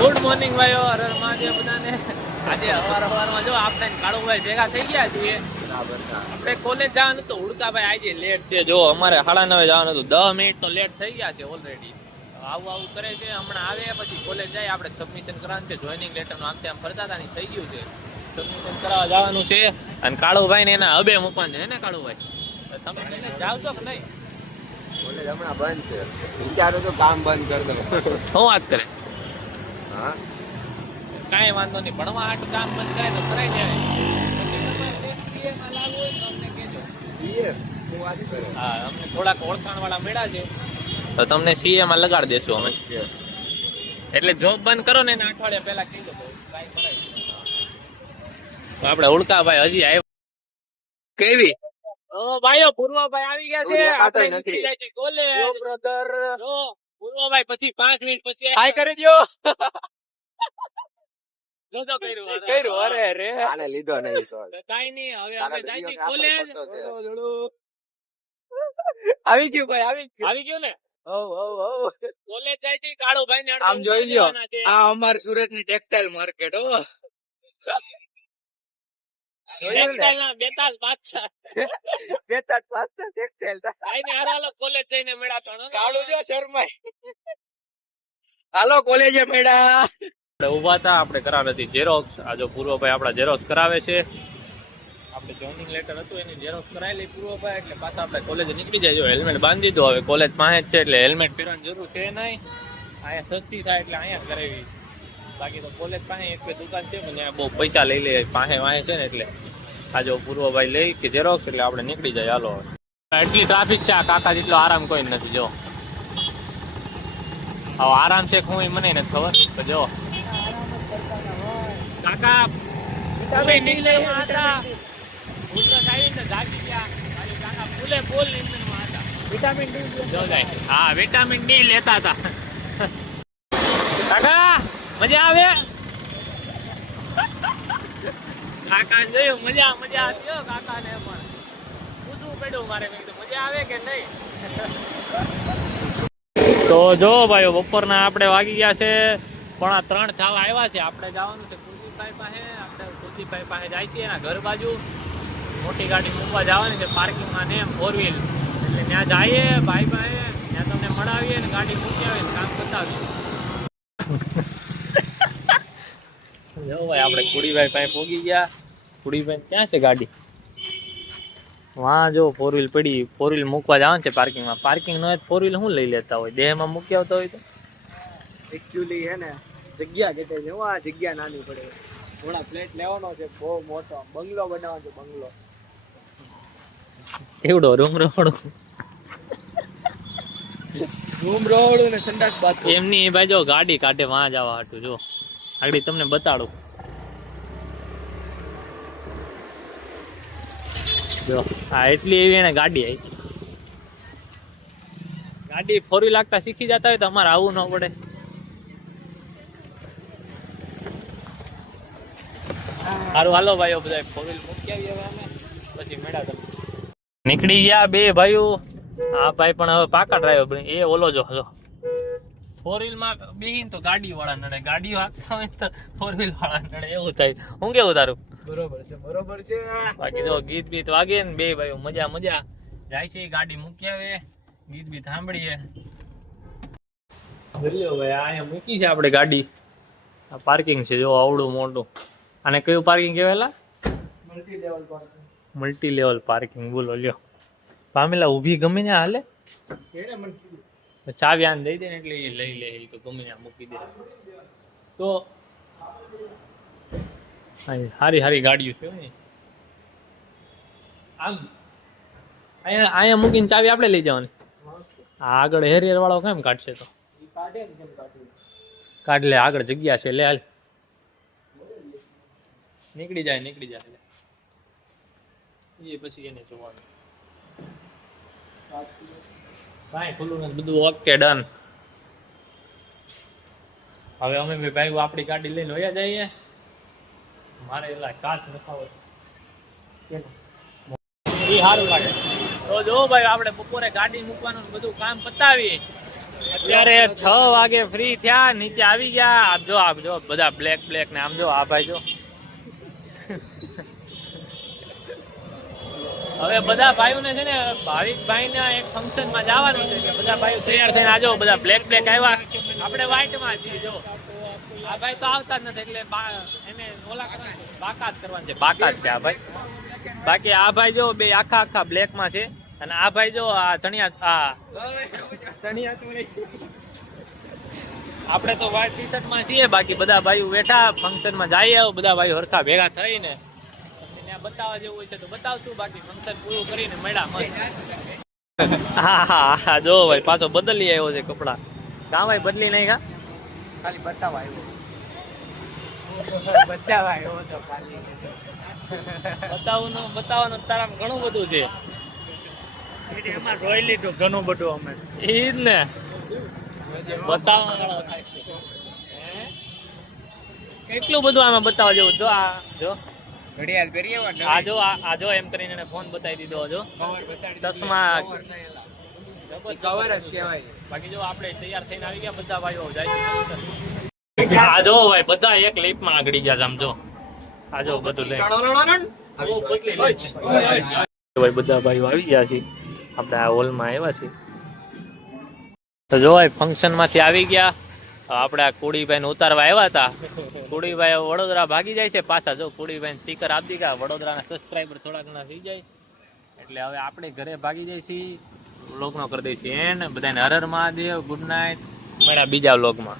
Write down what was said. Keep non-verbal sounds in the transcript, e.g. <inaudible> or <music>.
Good morning ભાઈઓ. હર હર મહાદેવ બધાને. આજે અવાર અવારમાં જો આપણે કાળુભાઈ ભેગા થઈ ગયા છીએ. આપણે કોલેજ જવાનું તો ઉડકાભાઈ આજે લેટ છે. જો અમારે સાડા નવે જવાનું હતું. દસ મિનિટ તો લેટ થઈ ગયા છે ઓલરેડી આવું આવું કરે છે. હમણાં આવે પછી કોલેજ જાય. આપણે સબમિશન કરવાનું છે. જોઈનિંગ લેટરનું આમ તેમ ફરતા હતા થઈ ગયું છે. સબમિશન કરાવવા જવાનું છે. અને કાળુભાઈ ને એના હબે મૂકવાનું છે. ને કાળુભાઈ? તમે જાવ છો કે નહીં? કોલેજ હમણાં બંધ છે. વિચારો તો કામ બંધ કરી દો શું વાત કરે? હા. કાંઈ વાંધો નહીં ભણવા આટલું કામ બંધ કરે તો કરાઈ જાય. હું અમને થોડાક ઓળખાણ વાળા છે. તો તમને સીએ માં લગાડી દેશું અમે. એટલે જોબ બંધ કરો ને એના અઠવાડિયા પહેલા કહી દો આપડે ઉડકા ભાઈ હજી આવ્યા કેવી? ભાઈઓ પૂર્વ પૂર્વભાઈ આવી ગયા છે. આપણે નથી. છે બ્રધર પૂર્વભાઈ પછી પાંચ મિનિટ પછી હાય કરી દો <laughs> કર્યું અરે. રે આને લીધો નહીં સોળ તો નહીં હવે અમે જાય છે. આવી ગયું ભાઈ આવી ગયું. આવી ગયું ને? હવ હવ હવ. કોલેજ જાય છે કાળુભાઈ ને આમ જોઈ લ્યો. આ અમાર સુરતની ટેક્સટાઇલ માર્કેટ હો. બેતાલ ટેક્સટાઇલ હાલો કોલેજ જઈને મેળા ત્રણ કાળું જો શર્માય હાલો કોલેજે મેડા ઊભા હતા આપણે કરાવી નથી ઝેરોક્સ આ જો પૂર્વભાઈ આપણા ઝેરોક્સ કરાવે છે. આપણે જોઈનિંગ લેટર હતું એની ઝેરોક્સ કરાવી લઈ પૂર્વભાઈ એટલે પાછા આપણે કોલેજ નીકળી જાય. જો હેલ્મેટ બાંધી દો હવે કોલેજ પાસે જ છે એટલે હેલ્મેટ પહેરવાની જરૂર છે નહીં. અહીંયા સસ્તી થાય એટલે અહીંયા કરાવી. બાકી તો કોલેજ પાસે એક બે દુકાન છે પણ બહુ પૈસા લઈ લે પાસે વાંહે છે ને એટલે. આજે પૂર્વ પૂર્વભાઈ લઈ કે ઝેરોક્સ એટલે આપણે નીકળી જાય હાલો. એટલી ટ્રાફિક છે આ કાકા જેટલો આરામ કોઈ નથી જો. હવે આરામ છે હું એ મને નથી ખબર તો જો. કાકા તમે નીકળેમાં હતા. ગુજરાત આવીને જાગી ગયા. મારી કાકા ફૂલે ફૂલ નીંદણમાં હતા. વિટામિન ડી જો જાય હા વિટામિન ડી લેતા હતા. કાકા! મજા આવે? કાકા જોયું? મજા મજા થયો કાકાને પણ. પૂછવું પડ્યું મારે મજા આવે કે નહીં? તો જો ભાઈઓ, બપોરના આપણે વાગી ગયા છે. પણ આ ત્રણ થવા આવ્યા છે. આપણે જવાનું છે કુલદીપભાઈ પાસે. આપણે કુલદીપભાઈ પાસે જાય છે એના ઘર બાજુ. મોટી ગાડી મૂકવા જવાની છે પાર્કિંગમાં ને ફોર વ્હીલ એટલે ત્યાં જઈએ, ભાઈ પાસે. ત્યાં તમને મળાવીએ ને ગાડી મૂકી આવીએ કામ બતાવીએ જો ભાઈ આપણે કુડીભાઈ પાસે પહોંચી ગયા. કુડીભાઈ ક્યાં છે ગાડી? વાં જો ફોર વ્હીલ પડી. ફોર વ્હીલ મૂકવા જવાનું છે પાર્કિંગમાં પાર્કિંગ ન હોય ફોર વ્હીલ શું લઈ લેતા હોય? દેહમાં મૂકી આવતા હોય તો? એકચ્યુઅલી હે ને જગ્યા ઘટે છે આ જગ્યા નાની પડે થોડા ફ્લેટ લેવાનો છે બહુ મોટો. બંગલો બનાવવાનો છે બંગલો. કેવડો રૂમ રોડ રૂમ રોડ ને સંડાસ બાથરૂમ. એમની ભાઈ જો ગાડી કાઢે વાં જવા હાટું જો. આગળ તમને બતાડું. જો હા એટલી એવી એને ગાડી આવી. ગાડી ફોરવી લાગતા શીખી જતા હોય તો અમારે આવવું ન પડે. સારું હાલો ભાઈઓ બધા ફોર મૂકી આવીએ અમે. પછી મેળા તમે. નીકળી ગયા બે ભાઈઓ. આ ભાઈ પણ હવે પાકા ડ્રાઈવર એ ઓલો જો. ફોર વ્હીલમાં બેહીન તો ગાડી વાળા નડે. ગાડી વાળતા હોય તો ફોર વ્હીલ વાળા નડે. એવું થાય. હું કેવું તારું? બરોબર છે બરોબર છે. બાકી જો ગીત બીત વાગે ને બે ભાઈઓ મજા મજા જાય છે ગાડી મૂકી આવે. ગીત બીત સાંભળીએ. જોઈ ભાઈ અહીંયા મૂકી છે આપણે ગાડી. આ પાર્કિંગ છે જો આવડું મોટું. અને કયું parking કહેવાયેલા? Multi level parking multi level parking બોલો લ્યો. પામેલા ઊભી ગમે ને હાલે? ચાવી આને દઈ દે ને એટલે એ લઈ લે, એ તો ગમે ત્યાં મૂકી દે. તો સારી સારી ગાડીઓ છે આમ, અહીંયા અહીંયા મૂકીને ચાવી આપણે લઈ જવાની. આગળ હેરિયર વાળો કેમ કાઢશે તો? કાઢ લે, આગળ જગ્યા છે, લે હાલ. નીકળી જાય નીકળી જાય એ પછી એને જોવાનું. કાંઈ ખુલ્લું નથી. બધું ઓકે ડન હવે અમે બે ભાઈ આપણી ગાડી લઈને વયા જઈએ. મારે એલા કાચ નખાવો. એ સારું લાગે. તો જો ભાઈ, આપણે બપોરે ગાડી મૂકવાનું બધું કામ પતાવીએ. અત્યારે છ વાગે ફ્રી થયા, નીચે આવી ગયા. આપ જો આપ જો, બધા બ્લેક બ્લેક ને આમ જો, આ ભાઈ જો. હવે બધા ભાઈઓને છે ને, ભાવિક ભાઈ ના એક ફંક્શનમાં જવાનું છે કે બધા ભાઈઓ તૈયાર થઈને આજો બધા બ્લેક બ્લેક આવ્યા. આપણે વ્હાઈટમાં છીએ, જો. આ ભાઈ તો આવતા જ નથી, એટલે એને ઓલા બાકાત કરવાનું છે, બાકાત છે આ ભાઈ. બાકી આ ભાઈ જો બે આખા આખા બ્લેકમાં છે. અને આ ભાઈ જો આ ચણિયા આ આપણે તો વ્હાઈટ ટી શર્ટમાં છીએ, બાકી બધા ભાઈઓ બેઠા ફંક્શનમાં જઈએ બધા ભાઈઓ હરખા ભેગા થઈને. બતાવવા જેવું હોય છે તો બતાવશું. બાકી ફંક્શન પૂરું કરીને મળ્યા મસ્ત. હા હા હા જો ભાઈ પાછો બદલી આવ્યો છે કપડા. કા ભાઈ બદલી નહીં કા? ખાલી બતાવવા આવ્યો. બતાવવા આવ્યો તો ખાલી. બતાવવાનું બતાવવાનું તારા ઘણું બધું છે. એમાં રોઈ લીધું ઘણું બધું અમે. એ જ ને. બતાવવા થાય છે. હે? કેટલું બધું આમાં બતાવવા જેવું? જો આ જો. ઘડિયાળ પહેરીએ આ આજો આ આ એમ કરીને એને ફોન બતાવી દીધો હજો ચશ્મા કવર જ કહેવાય. બાકી જો આપણે તૈયાર થઈને આવી ગયા બધા ભાઈઓ જાય આજો ભાઈ બધા એક લીપમાં આગળી ગયા છે આમ જો. આ બધું લઈ. ભાઈ બધા ભાઈઓ આવી ગયા છે. આપણે આ હોલમાં આવ્યા છીએ. તો જો ભાઈ ફંક્શનમાંથી આવી ગયા. આપણે આ કુડીભાઈ ને ઉતારવા આવ્યા હતા. કુડીભાઈ વડોદરા ભાગી જાય છે પાછા. જો કુડીભાઈ સ્પીકર આપી દીધા, વડોદરાના સબસ્ક્રાઈબર થોડા ઘણા થઈ જાય. એટલે હવે આપણે ઘરે ભાગી જાય છીએ. વ્લોગનો કરી છીએ. એન્ડ બધાને હરર મહાદેવ. ગુડ નાઇટ મળ્યા બીજા વ્લોગમાં